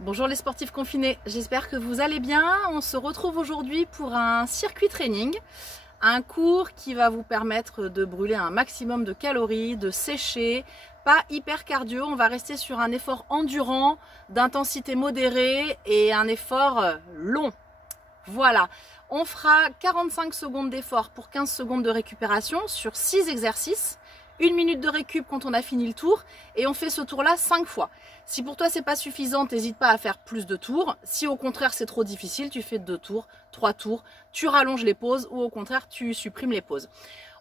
Bonjour les sportifs confinés, j'espère que vous allez bien. On se retrouve aujourd'hui pour un circuit training, un cours qui va vous permettre de brûler un maximum de calories, de sécher, pas hyper cardio. On va rester sur un effort endurant, d'intensité modérée et un effort long. Voilà, on fera 45 secondes d'effort pour 15 secondes de récupération sur 6 exercices. 1 minute de récup quand on a fini le tour et on fait ce tour là 5 fois. Si pour toi c'est pas suffisant, n'hésite pas à faire plus de tours. Si au contraire c'est trop difficile, tu fais 2 tours, 3 tours, tu rallonges les pauses ou au contraire tu supprimes les pauses.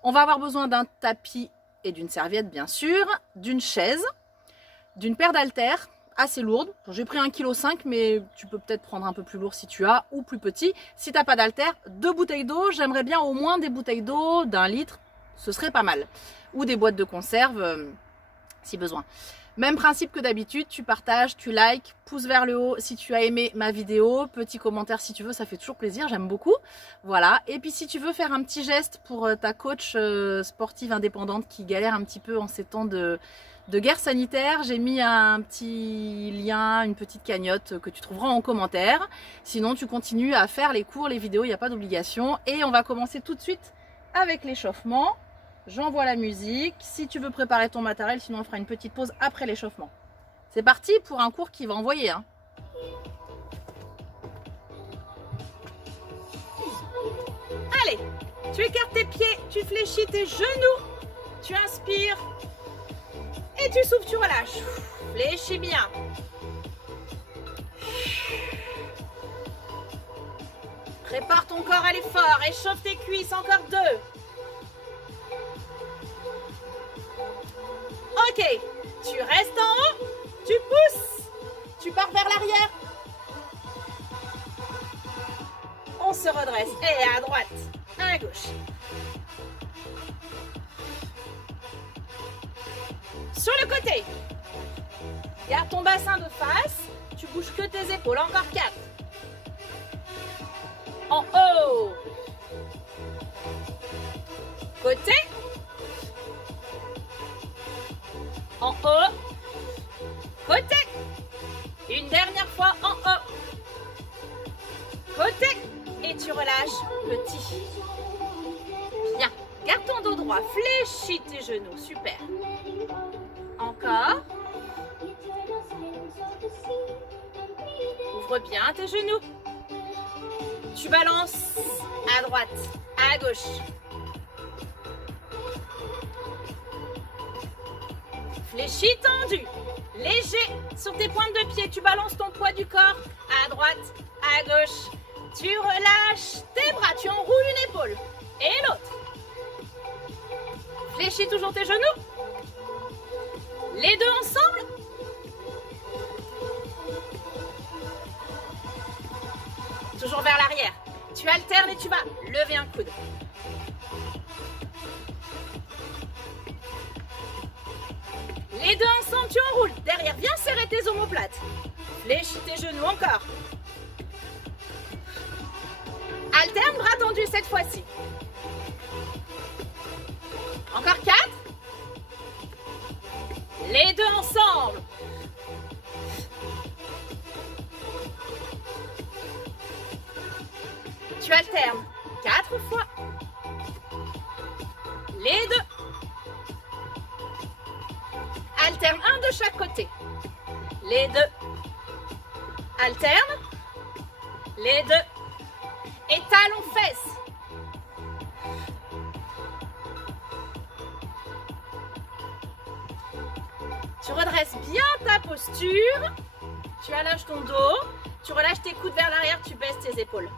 On va avoir besoin d'un tapis et d'une serviette bien sûr, d'une chaise, d'une paire d'haltères assez lourde. J'ai pris 1,5 kg mais tu peux peut-être prendre un peu plus lourd si tu as ou plus petit. Si tu n'as pas d'haltères, 2 bouteilles d'eau, j'aimerais bien au moins des bouteilles d'eau d'1 litre, ce serait pas mal. Ou des boîtes de conserve si besoin. Même principe que d'habitude, tu partages, tu likes, pouce vers le haut si tu as aimé ma vidéo, petit commentaire si tu veux, ça fait toujours plaisir, j'aime beaucoup. Voilà, et puis si tu veux faire un petit geste pour ta coach sportive indépendante qui galère un petit peu en ces temps de guerre sanitaire, j'ai mis un petit lien, une petite cagnotte que tu trouveras en commentaire. Sinon, tu continues à faire les cours, les vidéos, il n'y a pas d'obligation. Et on va commencer tout de suite avec l'échauffement. J'envoie la musique. Si tu veux préparer ton matériel, sinon on fera une petite pause après l'échauffement. C'est parti pour un cours qui va envoyer. Allez, tu écartes tes pieds, tu fléchis tes genoux, tu inspires et tu souffles, tu relâches. Fléchis bien. Prépare ton corps à l'effort, échauffe tes cuisses, encore 2. Ok, tu restes en haut, tu pousses, tu pars vers l'arrière. On se redresse, et à droite, à gauche. Sur le côté, garde ton bassin de face, tu bouges que tes épaules, encore 4. En haut, côté, en haut, côté, une dernière fois en haut, côté, et tu relâches, petit. Bien, garde ton dos droit, fléchis tes genoux, super. Encore. Ouvre bien tes genoux. Tu balances à droite, à gauche. Fléchis tendu, léger sur tes pointes de pied. Tu balances ton poids du corps à droite, à gauche. Tu relâches tes bras, tu enroules une épaule et l'autre. Fléchis toujours tes genoux. Les deux ensemble. Toujours vers l'arrière. Tu alternes et tu vas lever un coude. Les deux ensemble, tu enroules. Derrière, viens serrer tes omoplates. Fléchis tes genoux encore. Alterne, bras tendus cette fois-ci. Encore 4. Les deux ensemble. Tu alternes 4 fois. Les deux. Alterne un de chaque côté. Les deux. Alterne. Les deux. Et talons fesses. Tu redresses bien ta posture. Tu allonges ton dos. Tu relâches tes coudes vers l'arrière. Tu baisses tes épaules.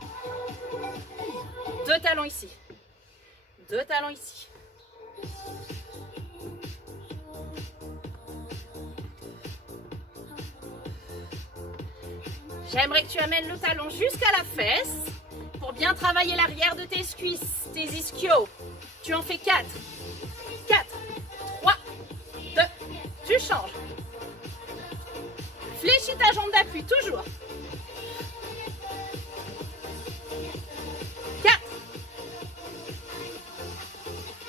2 talons ici. 2 talons ici. J'aimerais que tu amènes le talon jusqu'à la fesse pour bien travailler l'arrière de tes cuisses, tes ischios. Tu en fais 4. 4, 3, 2, tu changes. Fléchis ta jambe d'appui, toujours. 4.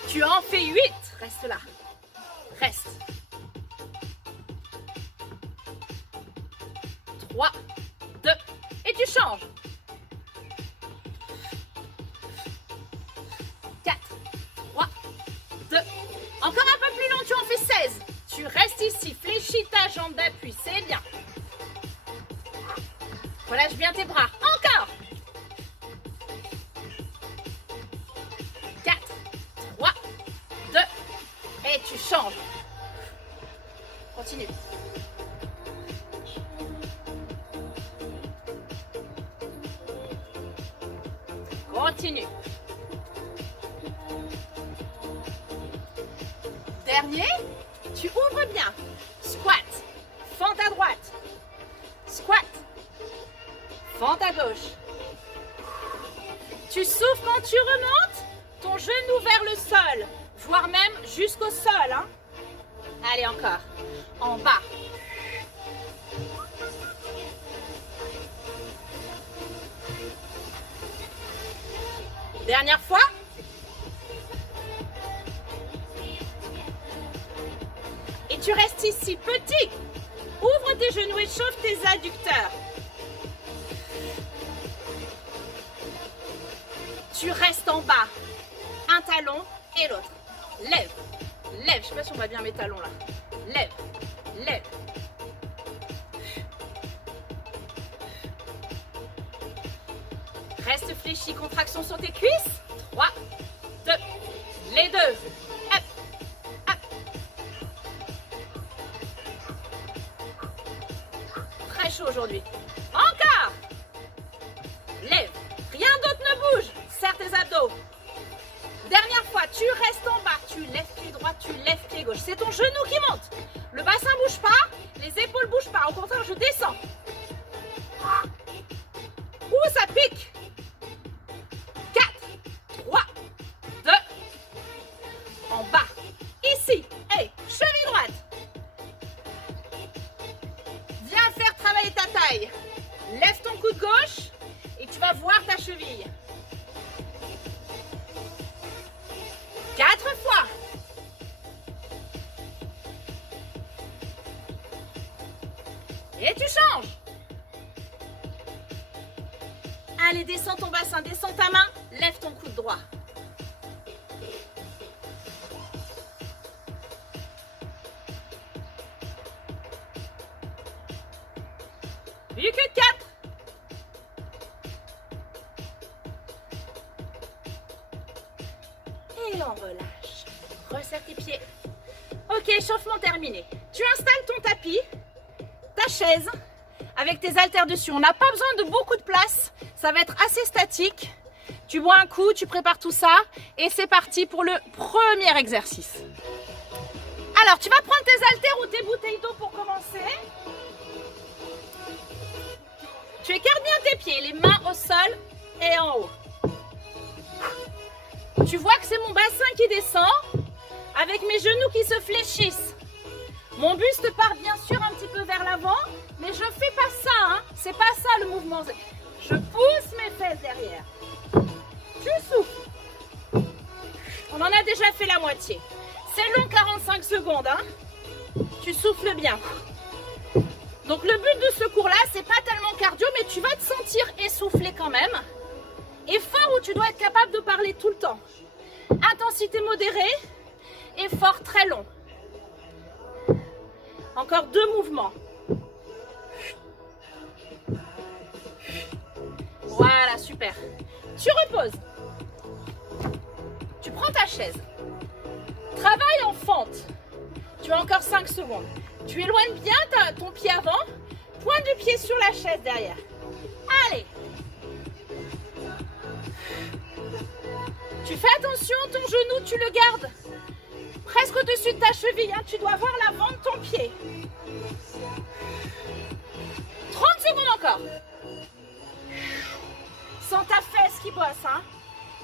Tu en fais 8. Reste là. Reste. 3, 2, et tu changes. 4, 3, 2, encore un peu plus long, tu en fais 16. Tu restes ici, fléchis ta jambe d'appui, c'est bien. Relâche bien tes bras, encore. 4, 3, 2, et tu changes. Continue. Continue. Dernier, tu ouvres bien. Squat, fente à droite. Squat, fente à gauche. Tu souffles quand tu remontes, ton genou vers le sol, voire même jusqu'au sol. Hein. Allez, encore. En bas. Dernière fois. Et tu restes ici, petit. Ouvre tes genoux et chauffe tes adducteurs. Tu restes en bas. Un talon et l'autre. Lève, lève. Je ne sais pas si on voit bien mes talons là. Lève, lève. Reste fléchi, contraction sur tes cuisses. 3, 2, les deux. Hop, hop. Très chaud aujourd'hui. Encore. Lève. Rien d'autre ne bouge. Serre tes abdos. Dernière fois, tu restes en bas. Tu lèves pied droit, tu lèves pied gauche. C'est ton genou qui monte. Le bassin ne bouge pas. Les épaules ne bougent pas. Au contraire, je descends. Ouh, ça pique. 4, 3, 2, en bas. Ici. Hey, cheville droite. Viens faire travailler ta taille. Lève ton coude gauche et tu vas voir ta cheville. 4 fois. Et tu changes. Allez, descends ton bassin, descends ta main, lève ton coude droit. Plus que 4. Et on relâche. Resserre tes pieds. Ok, échauffement terminé. Tu installes ton tapis, ta chaise, avec tes haltères dessus. On n'a pas besoin de beaucoup de place. Ça va être assez statique. Tu bois un coup, tu prépares tout ça. Et c'est parti pour le premier exercice. Alors, tu vas prendre tes haltères ou tes bouteilles d'eau pour commencer. Tu écartes bien tes pieds, les mains au sol et en haut. Tu vois que c'est mon bassin qui descend avec mes genoux qui se fléchissent. Mon buste part bien sûr un petit peu vers l'avant, mais je fais pas ça, hein. C'est pas ça le mouvement. Je pousse mes fesses derrière. Tu souffles. On en a déjà fait la moitié. C'est long, 45 secondes, hein. Tu souffles bien. Donc le but de ce cours-là, c'est pas tellement cardio, mais tu vas te sentir essoufflé quand même. Effort où tu dois être capable de parler tout le temps. Intensité modérée, effort très long. Encore 2 mouvements. Voilà, super. Tu reposes. Tu prends ta chaise. Travaille en fente. Tu as encore 5 secondes. Tu éloignes bien ton pied avant. Pointe du pied sur la chaise derrière. Allez. Tu fais attention, ton genou, tu le gardes presque au-dessus de ta cheville. Hein. Tu dois voir l'avant de ton pied. 30 secondes encore. Sens ta fesse qui bosse. Hein.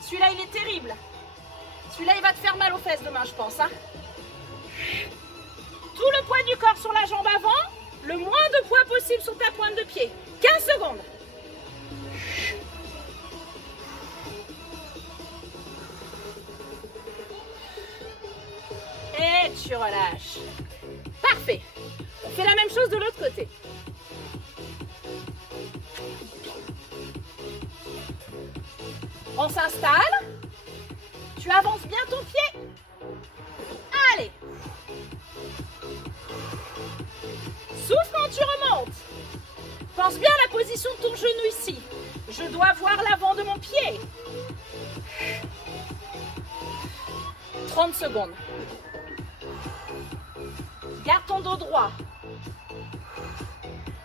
Celui-là, il est terrible. Celui-là, il va te faire mal aux fesses demain, je pense. Hein. Tout le poids du corps sur la jambe avant. Le moins de poids possible sur ta pointe de pied. 15 secondes. Et tu relâches. Parfait. On fait la même chose de l'autre côté. On s'installe. Tu avances bien ton pied. Allez. Souffle quand tu remontes. Pense bien à la position de ton genou ici. Je dois voir l'avant de mon pied. 30 secondes. Garde ton dos droit.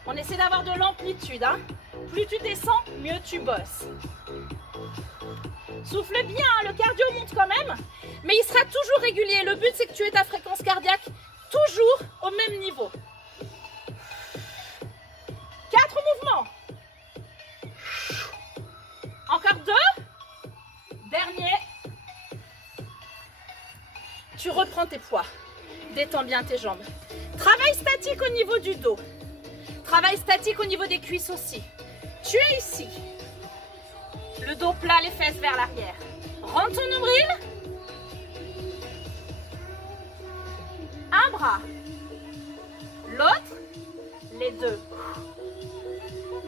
On essaie d'avoir de l'amplitude. Hein. Plus tu descends, mieux tu bosses. Souffle bien, hein, le cardio monte quand même, mais il sera toujours régulier. Le but, c'est que tu aies ta fréquence cardiaque toujours au même niveau. 4 mouvements. Encore 2. Dernier. Tu reprends tes poids. Détends bien tes jambes. Travail statique au niveau du dos. Travail statique au niveau des cuisses aussi. Tu es ici. Le dos plat, les fesses vers l'arrière. Rentre ton nombril. Un bras. L'autre. Les deux.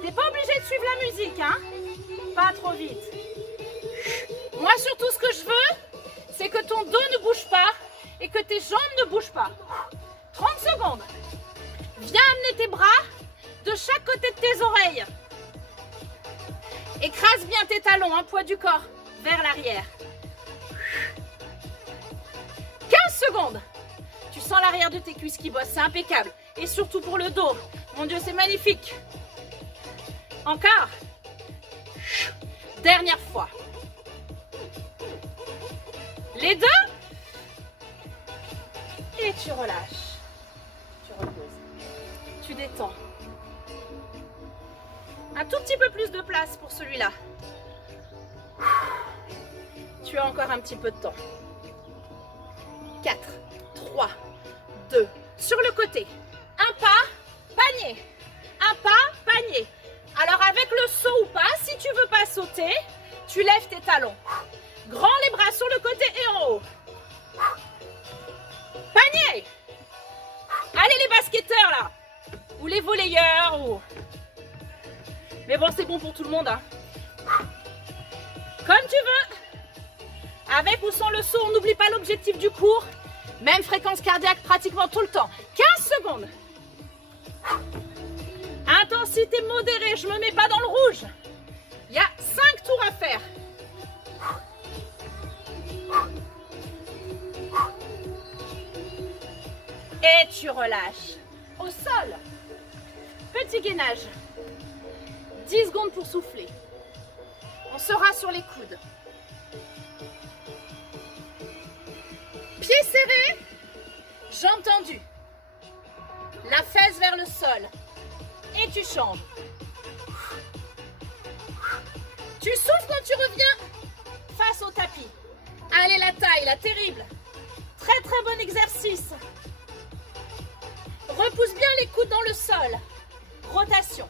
T'es pas obligé de suivre la musique, hein? Pas trop vite. Moi, surtout, ce que je veux, c'est que ton dos ne bouge pas et que tes jambes ne bougent pas. 30 secondes. Viens amener tes bras de chaque côté de tes oreilles. Écrase bien tes talons, un poids du corps vers l'arrière. 15 secondes. Tu sens l'arrière de tes cuisses qui bossent, c'est impeccable. Et surtout pour le dos. Mon Dieu, c'est magnifique. Encore. Dernière fois. Les deux. Et tu relâches. Tu reposes. Tu détends. Un tout petit peu plus de place pour celui-là. Tu as encore un petit peu de temps. 4, 3, 2. Sur le côté. Un pas, panier. Un pas, panier. Alors avec le saut ou pas, si tu veux pas sauter, tu lèves tes talons. Grand les bras sur le côté et en haut. Panier. Allez les basketteurs là. Ou les volleyeurs ou... Mais bon, c'est bon pour tout le monde. Hein. Comme tu veux. Avec ou sans le saut, on n'oublie pas l'objectif du cours. Même fréquence cardiaque pratiquement tout le temps. 15 secondes. Intensité modérée, je ne me mets pas dans le rouge. Il y a 5 tours à faire. Et tu relâches. Au sol. Petit gainage. 10 secondes pour souffler. On sera sur les coudes. Pieds serrés, jambes tendues. La fesse vers le sol. Et tu changes. Tu souffles quand tu reviens face au tapis. Allez la taille, la terrible. Très très bon exercice. Repousse bien les coudes dans le sol. Rotation.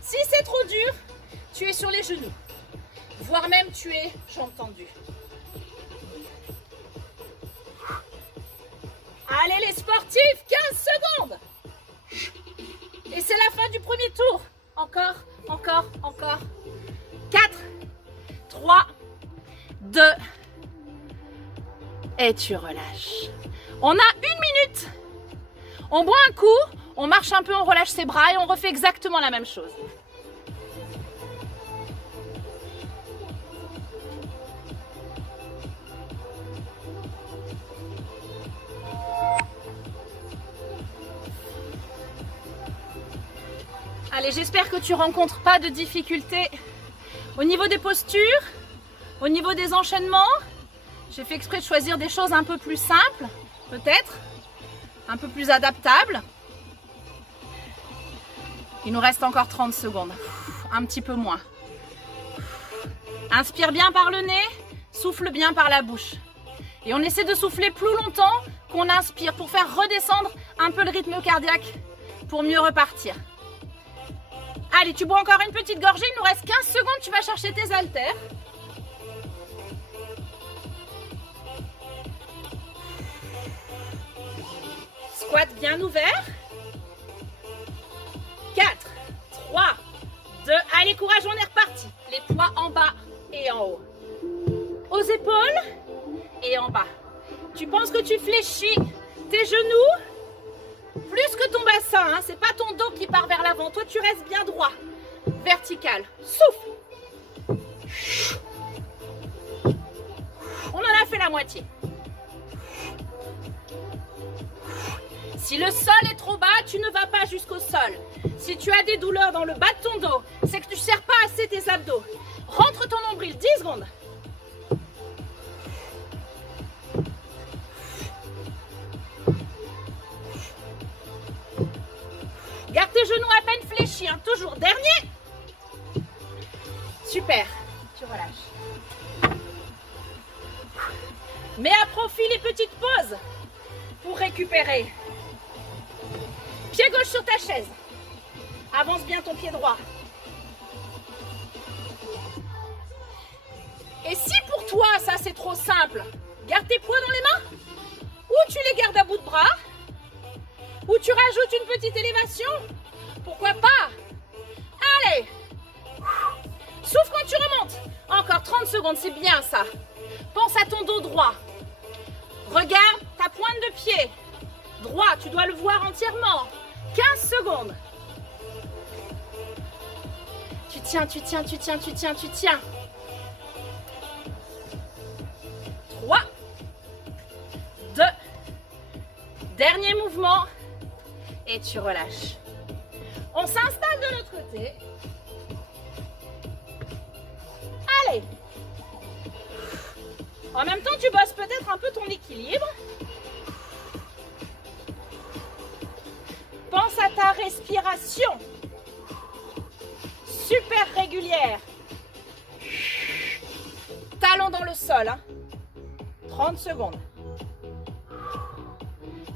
Si c'est trop dur, tu es sur les genoux. Voire même tu es jambes tendues. Allez les sportifs, 15 secondes. Et c'est la fin du premier tour. Encore, encore, encore. 4, 3, 2. Et tu relâches. On a 1 minute. On boit un coup, on marche un peu, on relâche ses bras et on refait exactement la même chose. Allez, j'espère que tu rencontres pas de difficultés au niveau des postures, au niveau des enchaînements. J'ai fait exprès de choisir des choses un peu plus simples, peut-être, un peu plus adaptables. Il nous reste encore 30 secondes, un petit peu moins. Inspire bien par le nez, souffle bien par la bouche. Et on essaie de souffler plus longtemps qu'on inspire pour faire redescendre un peu le rythme cardiaque pour mieux repartir. Allez, tu bois encore une petite gorgée, il nous reste 15 secondes, tu vas chercher tes haltères. Squat bien ouvert. 4, 3, 2, allez courage, on est reparti. Les poids en bas et en haut. épaules et en bas. Tu penses que tu fléchis tes genoux plus que ton bassin, hein. C'est pas ton dos qui part vers l'avant. Toi, tu restes bien droit. Vertical. Souffle. On en a fait la moitié. Si le sol est trop bas, tu ne vas pas jusqu'au sol. Si tu as des douleurs dans le bas de ton dos, c'est que tu ne serres pas assez tes abdos. Rentre ton nombril, 10 secondes. Garde tes genoux à peine fléchis, hein. Toujours. Dernier. Super. Tu relâches. Mets à profit les petites pauses pour récupérer. Pied gauche sur ta chaise. Avance bien ton pied droit. Et si pour toi, ça c'est trop simple, garde tes poids dans les mains, ou tu les gardes à bout de bras, ou tu rajoutes une petite élévation, pourquoi pas? Allez. Souffle quand tu remontes. Encore 30 secondes, c'est bien ça. Pense à ton dos droit. Regarde ta pointe de pied. Droit, tu dois le voir entièrement. 15 secondes. Tu tiens, tu tiens, tu tiens, tu tiens, tu tiens. 3, 2, dernier mouvement. Et tu relâches. On s'installe de l'autre côté. Allez. En même temps, tu bosses peut-être un peu ton équilibre. Pense à ta respiration. Super régulière. Talon dans le sol. Hein. 30 secondes.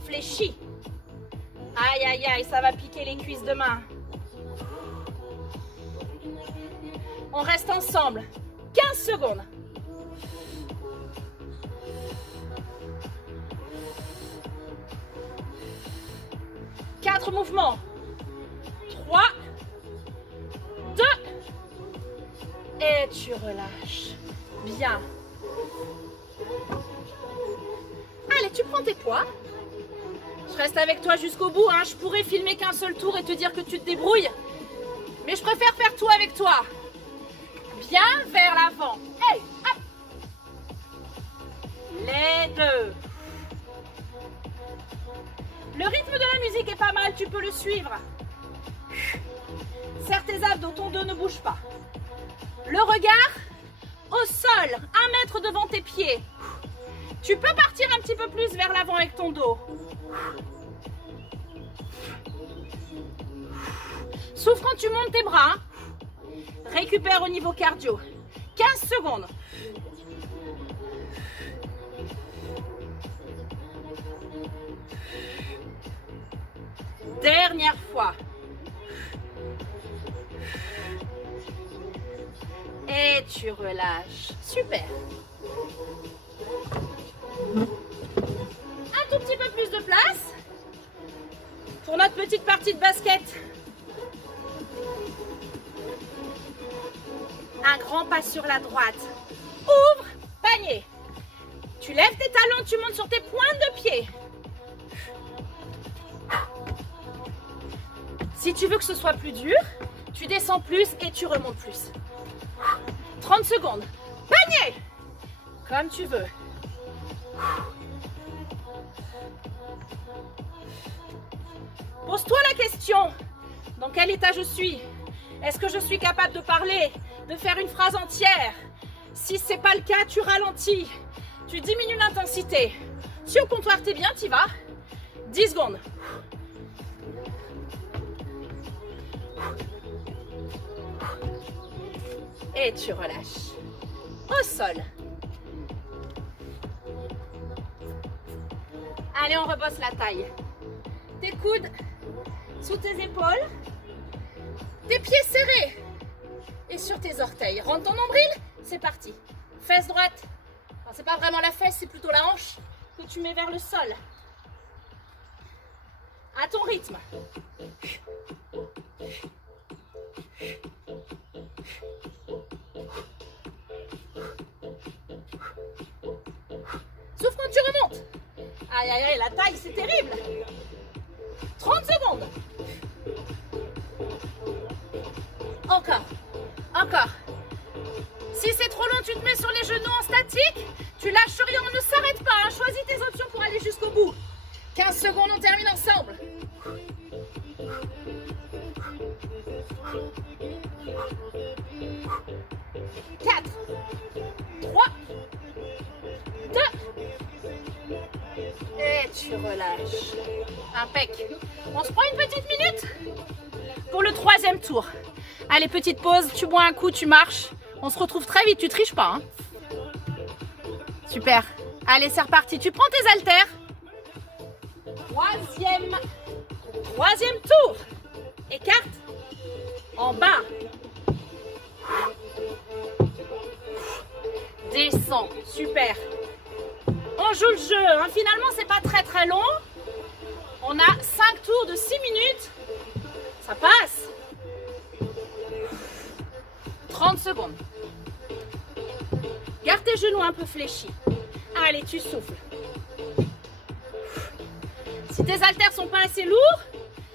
Fléchis. Aïe, aïe, aïe, ça va piquer les cuisses demain. On reste ensemble. 15 secondes. Quatre mouvements. 3, 2, et tu relâches. Bien. Allez, tu prends tes poids. Je reste avec toi jusqu'au bout. Hein. Je pourrais filmer qu'un seul tour et te dire que tu te débrouilles. Mais je préfère faire tout avec toi. Bien vers l'avant. Hey, hop. Les deux. Le rythme de la musique est pas mal, tu peux le suivre. Serre tes abdos, ton dos ne bouge pas. Le regard au sol, 1 mètre devant tes pieds. Tu peux partir un petit peu plus vers l'avant avec ton dos. Souffle quand tu montes tes bras. Récupère au niveau cardio. 15 secondes. Dernière fois. Et tu relâches. Super. Un tout petit peu plus de place pour notre petite partie de basket. Un grand pas sur la droite. Ouvre, panier. Tu lèves tes talons, tu montes sur tes pointes de pied. Si tu veux que ce soit plus dur, tu descends plus et tu remontes plus. 30 secondes. Panier. Comme tu veux. Pose-toi la question. Dans quel état je suis? Est-ce que je suis capable de parler, de faire une phrase entière? Si ce n'est pas le cas, tu ralentis. Tu diminues l'intensité. Si au comptoir t'es bien, t'y vas. 10 secondes. Et tu relâches. Au sol. Allez, on rebosse la taille. Tes coudes sous tes épaules. Tes pieds serrés. Et sur tes orteils. Rentre ton nombril. C'est parti. Fesse droite. Enfin, c'est pas vraiment la fesse, c'est plutôt la hanche que tu mets vers le sol. À ton rythme. Aïe, aïe, aïe, la taille, c'est terrible. 30 secondes. Encore. Encore. Si c'est trop long, tu te mets sur les genoux en statique. Tu lâches rien, on ne s'arrête pas. Hein. Choisis tes options pour aller jusqu'au bout. 15 secondes, on termine ensemble. 4, 3, 2, et tu relâches. Impec. On se prend une petite minute pour le troisième tour. Allez, petite pause, tu bois un coup, tu marches. On se retrouve très vite, tu triches pas. Hein. Super. Allez, c'est reparti. Tu prends tes haltères. Troisième tour. Écarte. En bas. Descends. Super. On joue le jeu. Hein. Finalement, c'est pas très très long. On a 5 tours de 6 minutes. Ça passe. 30 secondes. Garde tes genoux un peu fléchis. Allez, tu souffles. Si tes haltères sont pas assez lourds,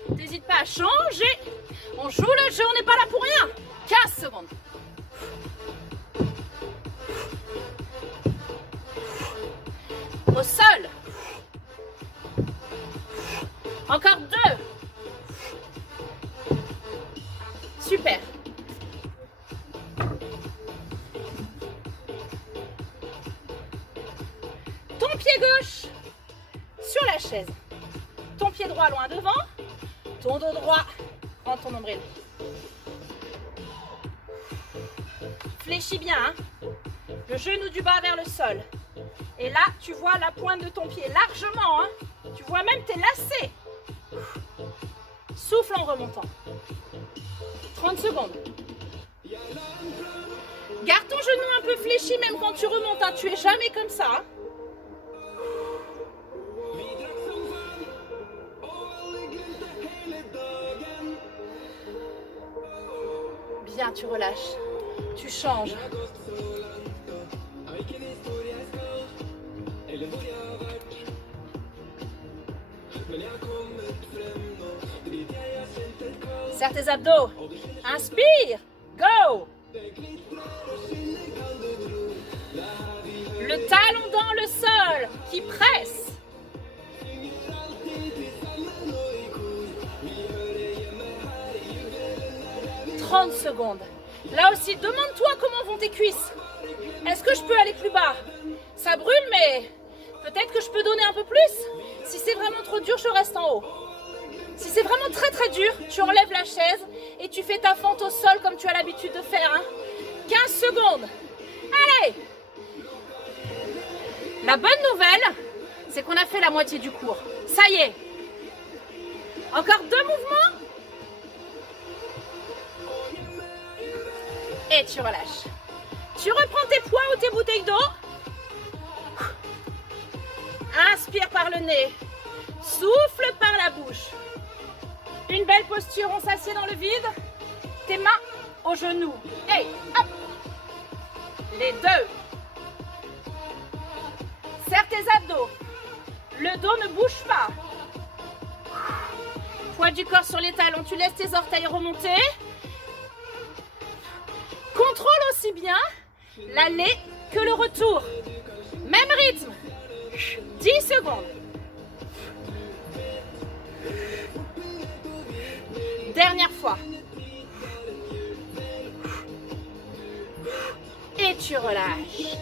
n'hésite pas à changer. On joue le jeu, on n'est pas là pour rien. 15 secondes. Au sol. Encore 2. Super. Ton pied gauche sur la chaise. Ton pied droit loin devant. Ton dos droit dans ton nombril. Fléchis bien. Hein. Le genou du bas vers le sol. Et là, tu vois la pointe de ton pied largement. Hein. Tu vois même tes lacets. Souffle en remontant. 30 secondes. Garde ton genou un peu fléchi même quand tu remontes. Hein. Tu es jamais comme ça. Hein. Bien, tu relâches. Tu changes. Serre tes abdos. Inspire. Go. Le talon dans le sol qui presse. 30 secondes. Là aussi, demande-toi comment vont tes cuisses. Est-ce que je peux aller plus bas? Ça brûle, mais peut-être que je peux donner un peu plus. Si c'est vraiment trop dur, je reste en haut. Si c'est vraiment très très dur, tu enlèves la chaise et tu fais ta fente au sol comme tu as l'habitude de faire. Hein. 15 secondes. Allez! La bonne nouvelle, c'est qu'on a fait la moitié du cours. Ça y est. Encore 2 mouvements. Et tu relâches. Tu reprends tes poids ou tes bouteilles d'eau. Inspire par le nez. Souffle par la bouche. Une belle posture, on s'assied dans le vide. Tes mains aux genoux. Et hop. Les deux. Serre tes abdos. Le dos ne bouge pas. Poids du corps sur les talons. Tu laisses tes orteils remonter. Contrôle aussi bien l'aller que le retour. Même rythme. 10 secondes. Dernière fois. Et tu relâches.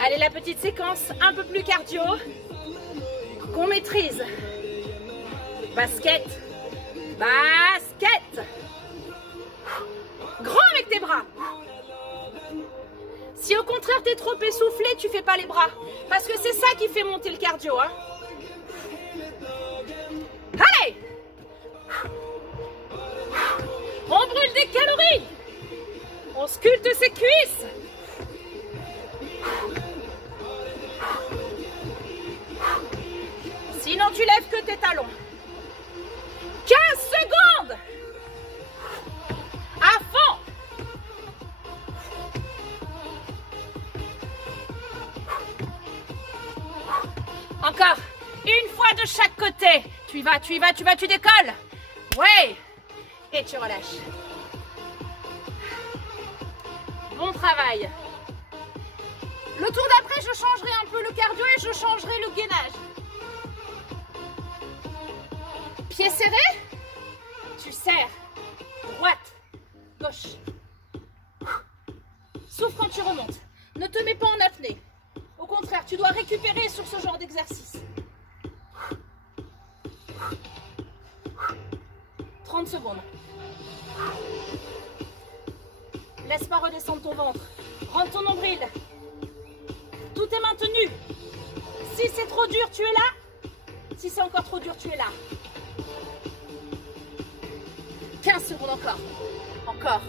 Allez, la petite séquence un peu plus cardio qu'on maîtrise. Basket. Basket. Grand avec tes bras. Si au contraire t'es trop essoufflé, tu fais pas les bras. Parce que c'est ça qui fait monter le cardio. Hein. Allez. On brûle des calories. On sculpte ses cuisses. Sinon tu lèves que tes talons. 15 secondes. À fond. Une fois de chaque côté. Tu y vas, tu y vas, tu vas, tu décolles. Ouais. Et tu relâches. Bon travail. Le tour d'après, je changerai un peu le cardio et je changerai le gainage. Pieds serrés. Tu serres. Droite. Gauche. Souffle quand tu remontes. Ne te mets pas en apnée. Au contraire, tu dois récupérer sur ce genre d'exercice. 30 secondes. Laisse pas redescendre ton ventre. Rentre ton nombril. Tout est maintenu. Si c'est trop dur, tu es là. Si c'est encore trop dur, tu es là. 15 secondes encore. Encore.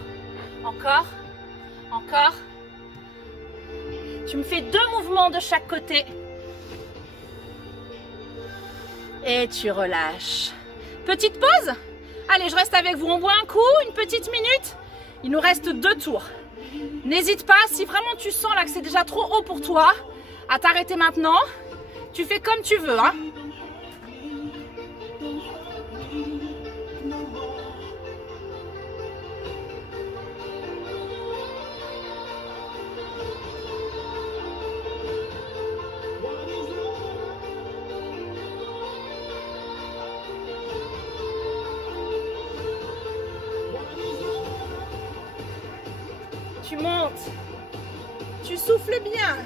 Encore. Encore. Tu me fais 2 mouvements de chaque côté. Et tu relâches. Petite pause. Allez, je reste avec vous. On boit un coup, une petite minute. Il nous reste 2 tours. N'hésite pas, si vraiment tu sens là que c'est déjà trop haut pour toi, à t'arrêter maintenant. Tu fais comme tu veux, hein. Tu montes, tu souffles bien.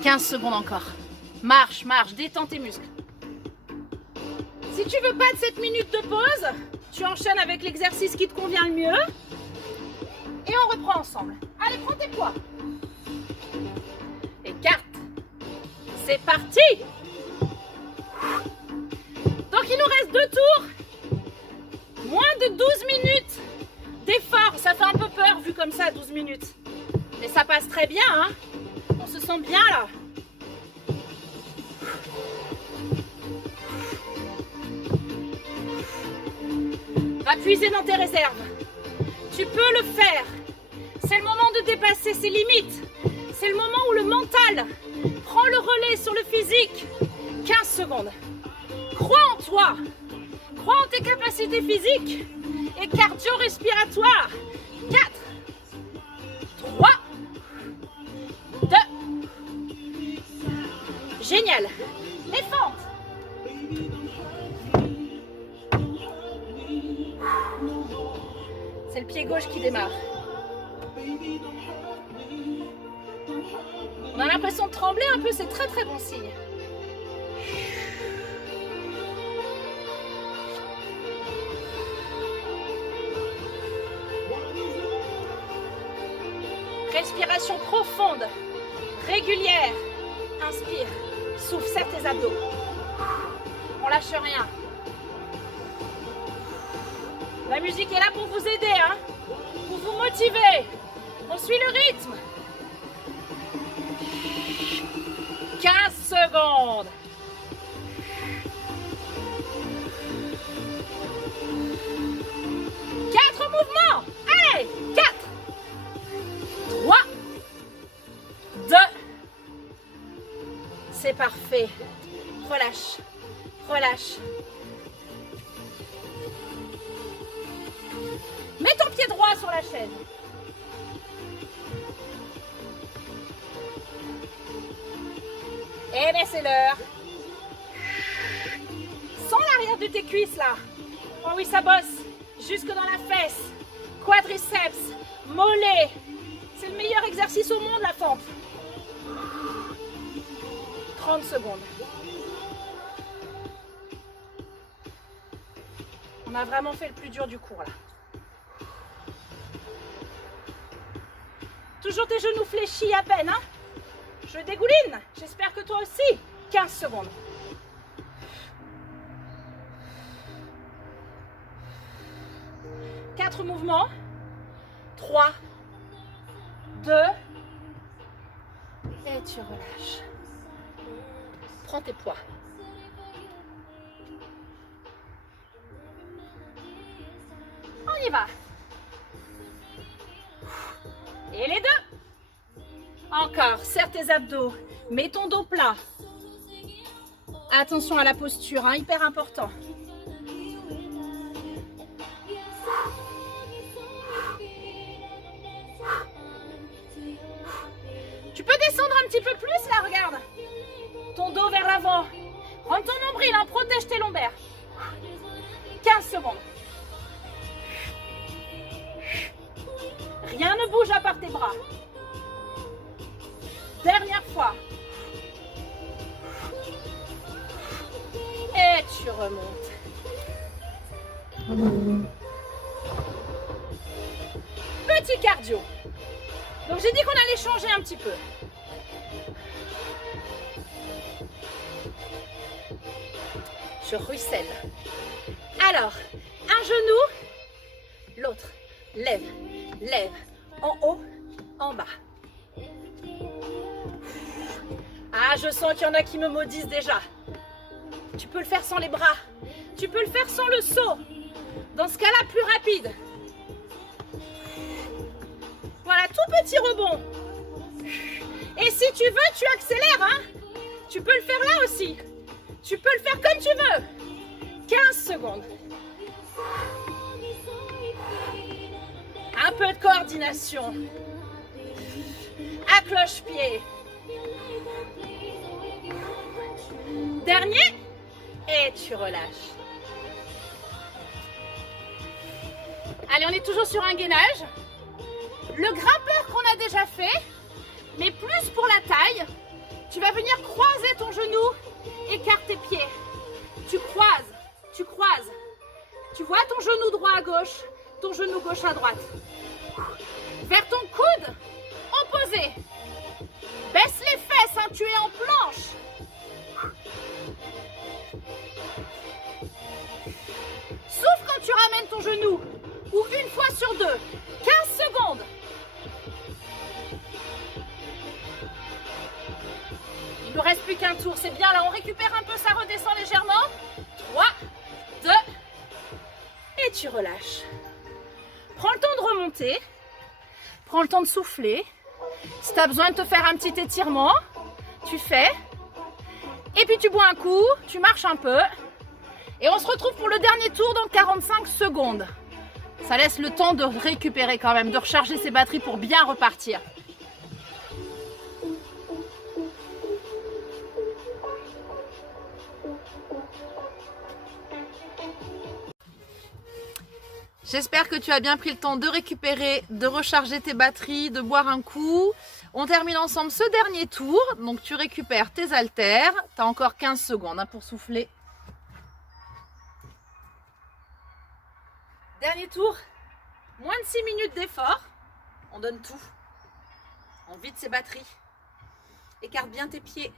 « 15 secondes encore. Marche, marche, détends tes muscles. Si tu veux pas de 7 minutes de pause, tu enchaînes avec l'exercice qui te convient le mieux. Et on reprend ensemble. Allez, prends tes poids. Écarte. C'est parti. Donc il nous reste 2 tours. Moins de 12 minutes d'effort. Ça fait un peu peur vu comme ça, 12 minutes. Mais ça passe très bien, hein. On se sent bien là. Va puiser dans tes réserves. Tu peux le faire. C'est le moment de dépasser ses limites. C'est le moment où le mental prend le relais sur le physique. 15 secondes. Crois en toi. Crois en tes capacités physiques et cardio-respiratoires. 4, 3, 2. Génial. Les fentes. C'est le pied gauche qui démarre. On a l'impression de trembler un peu, c'est très très bon signe. Respiration profonde, régulière. Inspire, souffle, serre tes abdos. On lâche rien. La musique est là pour vous aider, hein, pour vous motiver. On suit le rythme. 15 secondes. Quatre mouvements. Allez, 4, 3, 2. C'est parfait. Relâche, relâche. Mets ton pied droit sur la chaise. Eh bien, c'est l'heure. Sens l'arrière de tes cuisses, là. Oh oui, ça bosse. Jusque dans la fesse. Quadriceps, mollet. C'est le meilleur exercice au monde, la fente. 30 secondes. On a vraiment fait le plus dur du cours, là. Toujours tes genoux fléchis à peine, hein? Je dégouline. J'espère que toi aussi. 15 secondes. Quatre mouvements. 3, 2. Et tu relâches. Prends tes poids. On y va. Et les deux. Encore, serre tes abdos. Mets ton dos plat. Attention à la posture, hein, hyper important. Tu peux descendre un petit peu plus là, regarde. Ton dos vers l'avant. Rends ton nombril, hein, protège tes lombaires. 15 secondes. Rien ne bouge à part tes bras. Dernière fois. Et tu remontes. Petit cardio. Donc j'ai dit qu'on allait changer un petit peu. Je ruisselle. Alors, un genou, l'autre. Lève, lève. En haut, en bas. Ah, je sens qu'il y en a qui me maudissent déjà. Tu peux le faire sans les bras. Tu peux le faire sans le saut. Dans ce cas-là, plus rapide. Voilà, tout petit rebond. Et si tu veux, tu accélères, hein. Tu peux le faire là aussi. Tu peux le faire comme tu veux. 15 secondes. Un peu de coordination. À cloche-pied. Dernier. Et tu relâches. Allez, on est toujours sur un gainage. Le grimpeur qu'on a déjà fait, mais plus pour la taille, tu vas venir croiser ton genou, écarte tes pieds. Tu croises, tu croises. Tu vois ton genou droit à gauche, ton genou gauche à droite. Vers ton coude, opposé. Baisse les fesses, hein, tu es en planche. Souffle quand tu ramènes ton genou, ou une fois sur deux. 15 secondes. Il ne reste plus qu'un tour, c'est bien là, on récupère un peu, ça redescend légèrement. 3, 2, et tu relâches. Prends le temps de remonter, prends le temps de souffler. Si tu as besoin de te faire un petit étirement, tu fais. Et puis tu bois un coup, tu marches un peu. Et on se retrouve pour le dernier tour dans 45 secondes. Ça laisse le temps de récupérer quand même, de recharger ses batteries pour bien repartir. J'espère que tu as bien pris le temps de récupérer, de recharger tes batteries, de boire un coup. On termine ensemble ce dernier tour. Donc tu récupères tes haltères. Tu as encore 15 secondes hein, pour souffler. Dernier tour. Moins de 6 minutes d'effort. On donne tout. On vide ses batteries. Écarte bien tes pieds.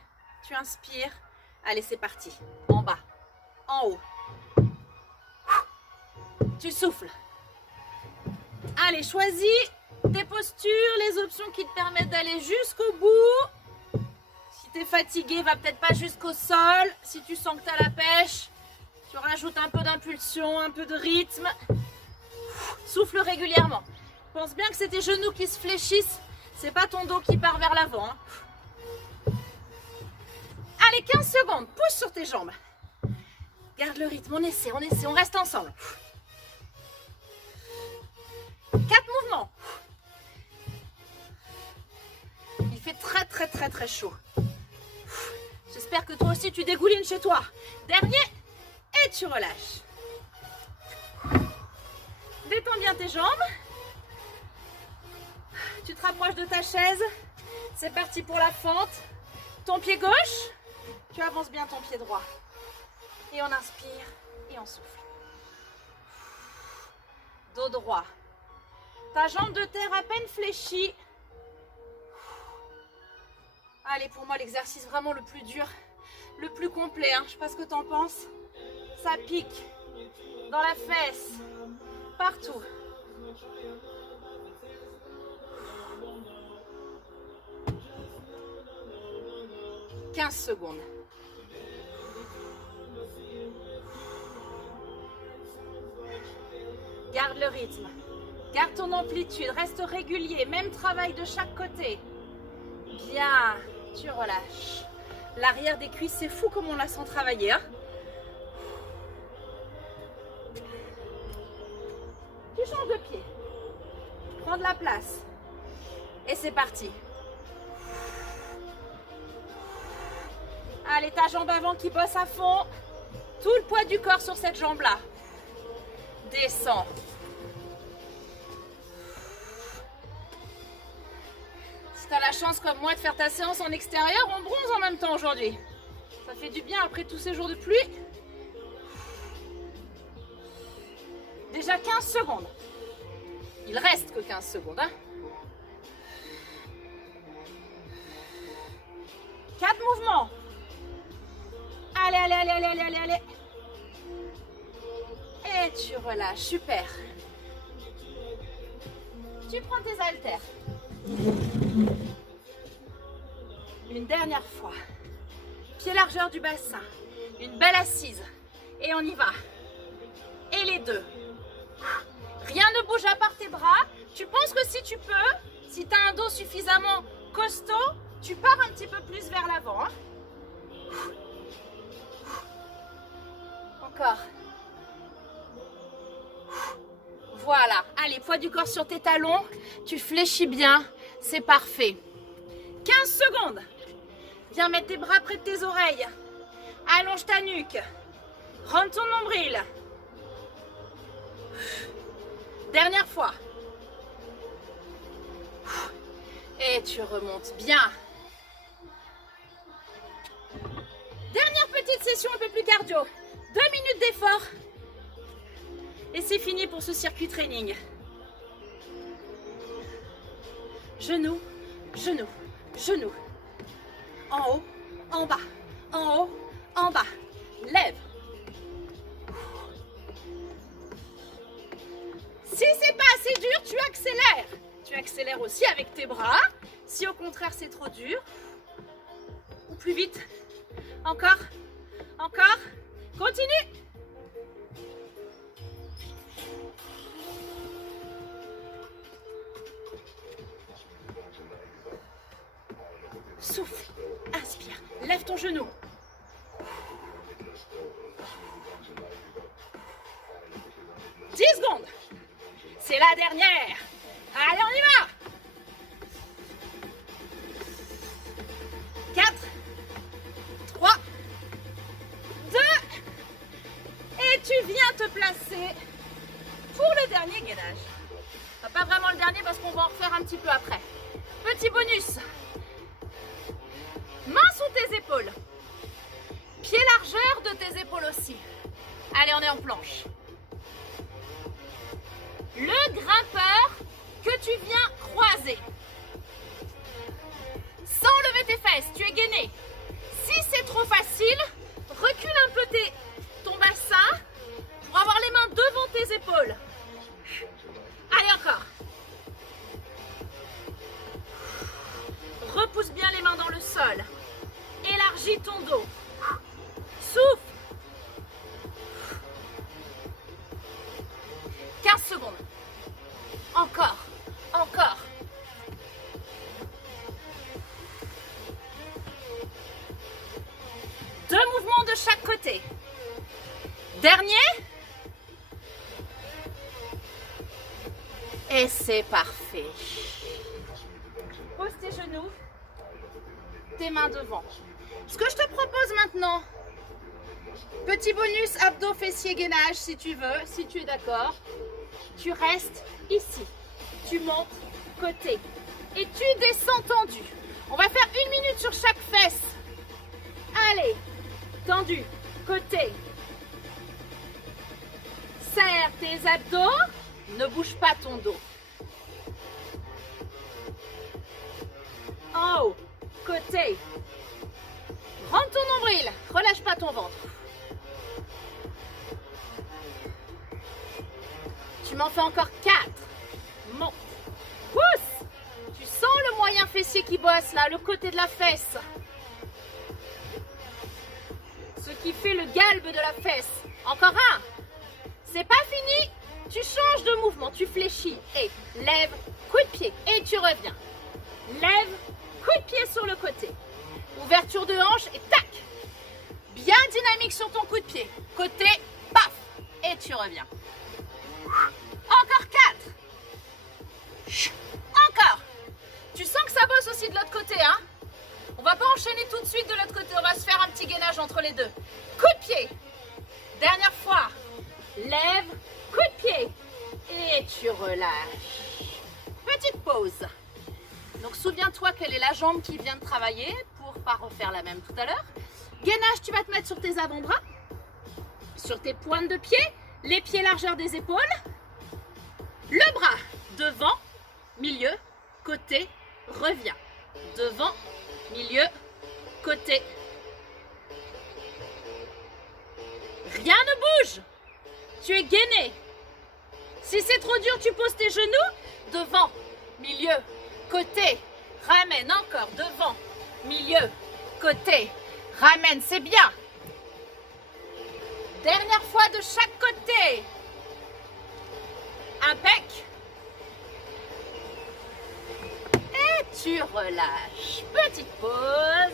Tu inspires. Allez, c'est parti. En bas. En haut. Tu souffles. Allez, choisis tes postures, les options qui te permettent d'aller jusqu'au bout. Si tu es fatigué, va peut-être pas jusqu'au sol. Si tu sens que tu as la pêche, tu rajoutes un peu d'impulsion, un peu de rythme. Souffle régulièrement. Pense bien que c'est tes genoux qui se fléchissent. C'est pas ton dos qui part vers l'avant. Hein. Allez, 15 secondes. Pousse sur tes jambes. Garde le rythme. On essaie, on reste ensemble. 4 mouvements. Il fait très chaud. J'espère que toi aussi tu dégoulines chez toi. Dernier, et tu relâches. Détends bien tes jambes. Tu te rapproches de ta chaise. C'est parti pour la fente. Ton pied gauche, tu avances bien ton pied droit. Et on inspire et on souffle. Dos droit. Ta jambe de terre à peine fléchie. Allez, pour moi, l'exercice vraiment le plus dur, le plus complet. Hein. Je ne sais pas ce que tu en penses. Ça pique dans la fesse, partout. « 15 secondes. Garde le rythme. Garde ton amplitude, reste régulier, même travail de chaque côté. Bien, tu relâches. L'arrière des cuisses, c'est fou comme on la sent travailler. Hein? Tu changes de pied. Prends de la place. Et c'est parti. Allez, ta jambe avant qui bosse à fond. Tout le poids du corps sur cette jambe-là. Descends. Si tu as la chance comme moi de faire ta séance en extérieur, on bronze en même temps aujourd'hui. Ça fait du bien après tous ces jours de pluie. Déjà 15 secondes. Il reste que 15 secondes. Hein. 4 mouvements. Allez, allez, allez, allez, allez, allez, allez. Et tu relâches, super. Tu prends tes haltères. Une dernière fois. Pied largeur du bassin. Une belle assise. Et on y va. Et les deux. Rien ne bouge à part tes bras. Tu penses que si tu peux, si tu as un dos suffisamment costaud, tu pars un petit peu plus vers l'avant. Hein. Encore. Voilà. Allez, poids du corps sur tes talons. Tu fléchis bien. C'est parfait. 15 secondes. Viens mettre tes bras près de tes oreilles. Allonge ta nuque. Rentre ton nombril. Dernière fois. Et tu remontes bien. Dernière petite session un peu plus cardio. 2 minutes d'effort. Et c'est fini pour ce circuit training. Genoux, genoux, genoux. En haut, en bas, en haut, en bas. Lève. Si c'est pas assez dur, tu accélères. Tu accélères aussi avec tes bras. Si au contraire c'est trop dur, ou plus vite. Encore, encore. Continue. Souffle, inspire, lève ton genou. « 10 secondes. C'est la dernière. Allez, on y va. 4, 3, 2, et tu viens te placer pour le dernier gainage. Pas vraiment le dernier parce qu'on va en refaire un petit peu après. Petit bonus. Main sous tes épaules. Pied largeur de tes épaules aussi. Allez, on est en planche. Le grimpeur que tu viens croiser. Sans lever tes fesses, tu es gainé. Si c'est trop facile, recule un peu ton bassin pour avoir les mains devant tes épaules. Allez, encore. Repousse bien les mains dans le sol. Élargis ton dos. Souffle. 15 secondes. Encore. Encore. Deux mouvements de chaque côté. Dernier. Et c'est parfait. Pose tes genoux. Tes mains devant. Ce que je te propose maintenant, petit bonus abdos, fessiers, gainage si tu veux, si tu es d'accord. Tu restes ici. Tu montes côté. Et tu descends tendu. On va faire 1 minute sur chaque fesse. Allez, tendu, côté. Serre tes abdos. Ne bouge pas ton dos. En haut, côté. Rentre ton nombril. Relâche pas ton ventre. Tu m'en fais encore 4. Monte. Pousse. Tu sens le moyen fessier qui bosse là, le côté de la fesse. Ce qui fait le galbe de la fesse. Encore un. C'est pas fini. tu changes de mouvement, tu fléchis et lève, coup de pied et tu reviens. Lève, coup de pied sur le côté. Ouverture de hanche et tac. Bien dynamique sur ton coup de pied. Côté, paf, et tu reviens. Encore 4. Encore. Tu sens que ça bosse aussi de l'autre côté, hein? On va pas enchaîner tout de suite de l'autre côté, on va se faire un petit gainage entre les deux. Coup de pied. Dernière fois. Lève, coup de pied. Et tu relâches. Petite pause. Donc souviens-toi quelle est la jambe qui vient de travailler pour pas refaire la même tout à l'heure. Gainage, tu vas te mettre sur tes avant-bras, sur tes pointes de pied, les pieds largeur des épaules. Le bras devant, milieu, côté, reviens. Devant, milieu, côté. Rien ne bouge. Tu es gainé. Si c'est trop dur, tu poses tes genoux. Devant, milieu, côté. Ramène encore. Devant, milieu, côté. Ramène, c'est bien. Dernière fois de chaque côté. Impec. Et tu relâches. Petite pause.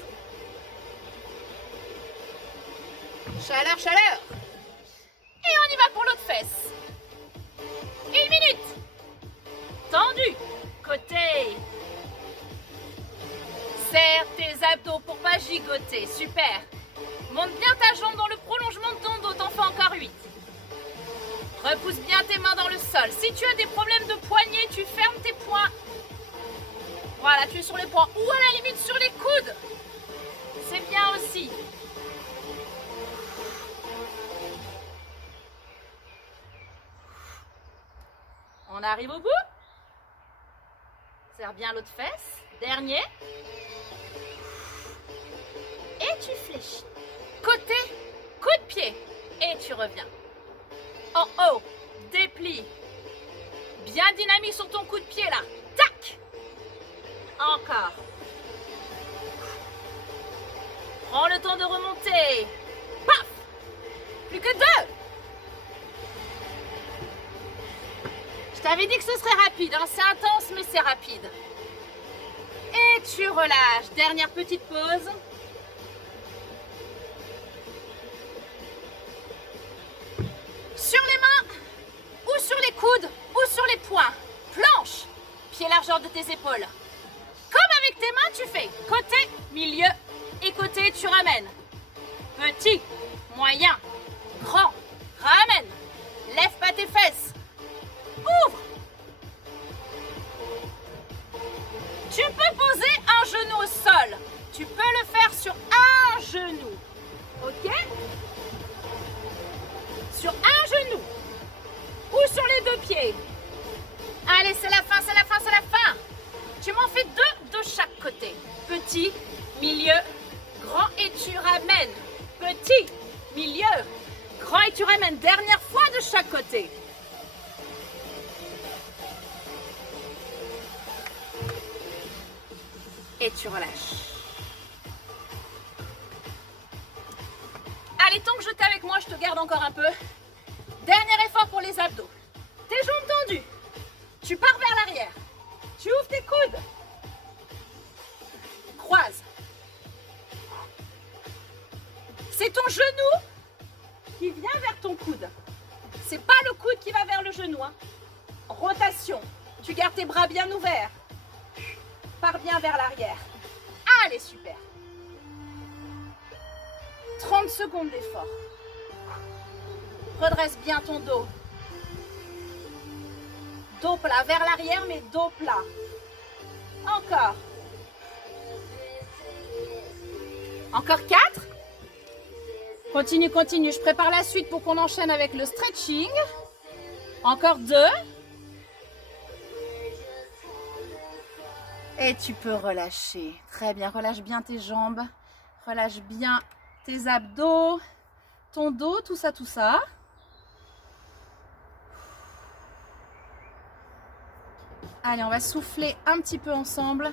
Chaleur, chaleur. Et on y va pour l'autre fesse. 1 minute. Tendu. Côté. Serre tes abdos pour pas gigoter. Super. Monte bien ta jambe dans le prolongement de ton dos. T'en fais encore 8. Repousse bien tes mains dans le sol. Si tu as des problèmes de poignet, tu fermes tes poings. Voilà, tu es sur les poings ou à la limite sur les coudes. C'est bien aussi. On arrive au bout. Serre bien l'autre fesse. Dernier. Et tu fléchis. Côté, coup de pied. Et tu reviens. En haut, déplie. Bien dynamique sur ton coup de pied là. Tac. Encore. Prends le temps de remonter. Paf. Plus que 2. Je t'avais dit que ce serait rapide, hein. C'est intense mais c'est rapide. Et tu relâches. Dernière petite pause. Sur les mains, ou sur les coudes, ou sur les poings. Planche. Pied largeur de tes épaules. Comme avec tes mains, tu fais côté, milieu et côté, tu ramènes. Petit, moyen, grand. Ramène. Lève pas tes fesses. Ouvre. Tu peux poser un genou au sol. Tu peux le faire sur un genou. Ok? Sur un genou. Ou sur les 2 pieds. Allez, c'est la fin, c'est la fin, c'est la fin. Tu m'en fais 2 de chaque côté. Petit, milieu, grand et tu ramènes. Petit, milieu, grand et tu ramènes. Dernière fois de chaque côté. Et tu relâches. Allez, tant que je t'ai avec moi, je te garde encore un peu. Dernier effort pour les abdos. Tes jambes tendues. Tu pars vers l'arrière. Tu ouvres tes coudes. Croise. C'est ton genou qui vient vers ton coude. C'est pas le coude qui va vers le genou, hein. Rotation. Tu gardes tes bras bien ouverts. Pars bien vers l'arrière. Allez, super. 30 secondes d'effort. Redresse bien ton dos. Dos plat vers l'arrière, mais dos plat. Encore. Encore 4. Continue, continue. Je prépare la suite pour qu'on enchaîne avec le stretching. Encore 2. Et tu peux relâcher. Très bien. Relâche bien tes jambes. Relâche bien tes abdos, ton dos, tout ça, tout ça. Allez, on va souffler un petit peu ensemble.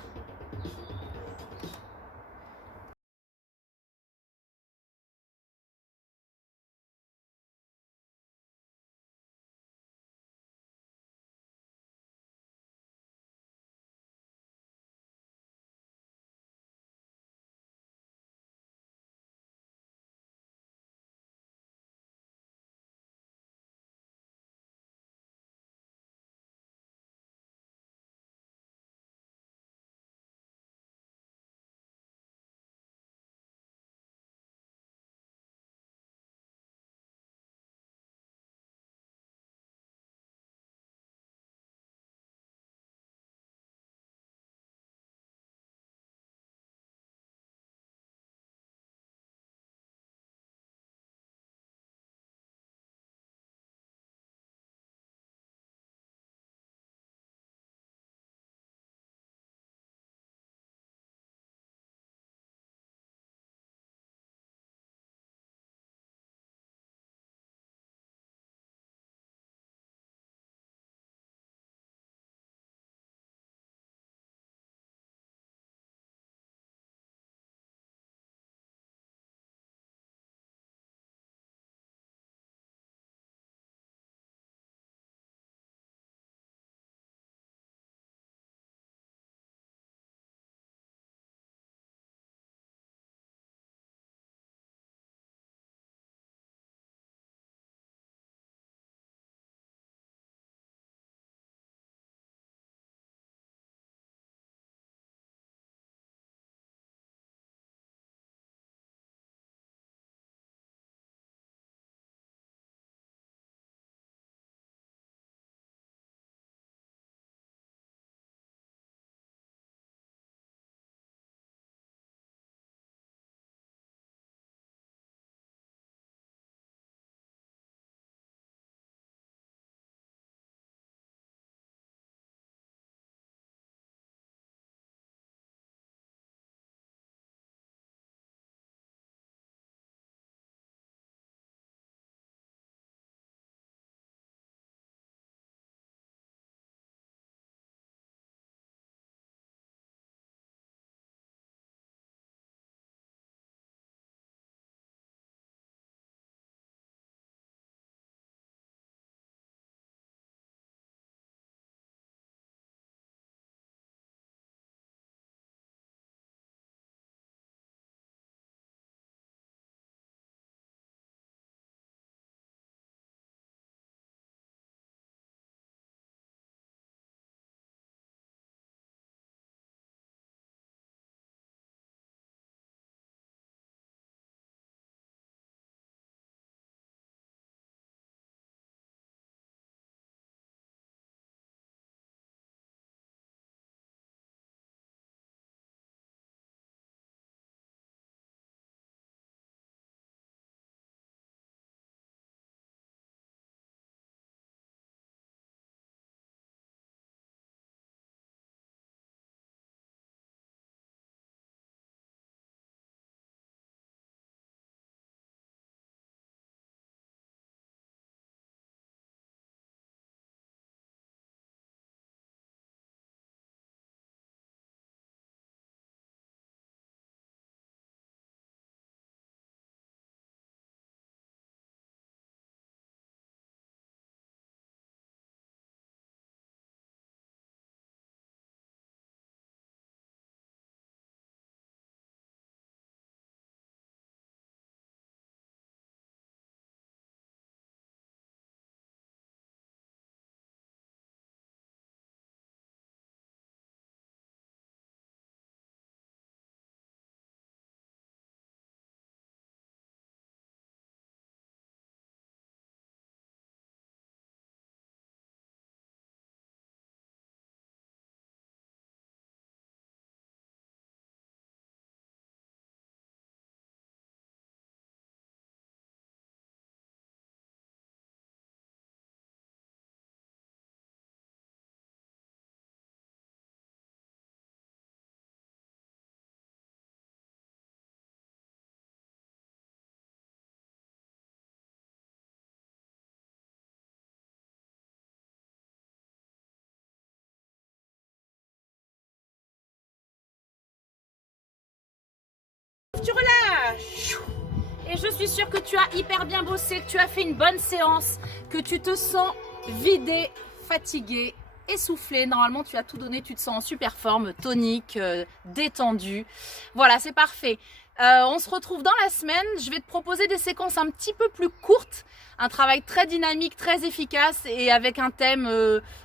suis sûre que tu as hyper bien bossé, que tu as fait une bonne séance, que tu te sens vidé, fatigué, essoufflé. Normalement, tu as tout donné, tu te sens en super forme, tonique, détendu. Voilà, c'est parfait. On se retrouve dans la semaine. Je vais te proposer des séquences un petit peu plus courtes, un travail très dynamique, très efficace et avec un thème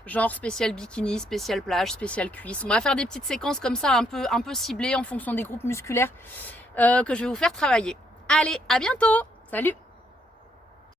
genre spécial bikini, spécial plage, spécial cuisse. On va faire des petites séquences comme ça un peu ciblées en fonction des groupes musculaires que je vais vous faire travailler. Allez, à bientôt. Salut.